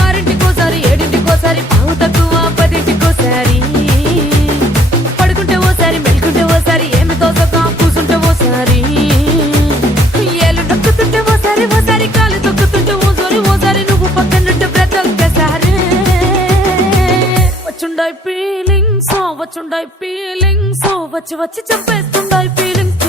ఆరింటికోసారి ఏడింటికోసారి పావు తక్కువ పదింటికోసారి పడుకుంటే ఓసారి మెలుకుంటే ఓసారి ఏమి తోసక కూసుంటే ఓసారి ఏళ్ళు నొక్కుతుంటే ఓసారి ఓసారి కాలు తొక్కుతుంటే ఓసారి నువ్వు పక్కనుంటే బ్రతొక్కసారి వచ్చుండాయి ఫీలింగ్స్ వచ్చి వచ్చి చంపేస్తుండాయి ఫీలింగ్స్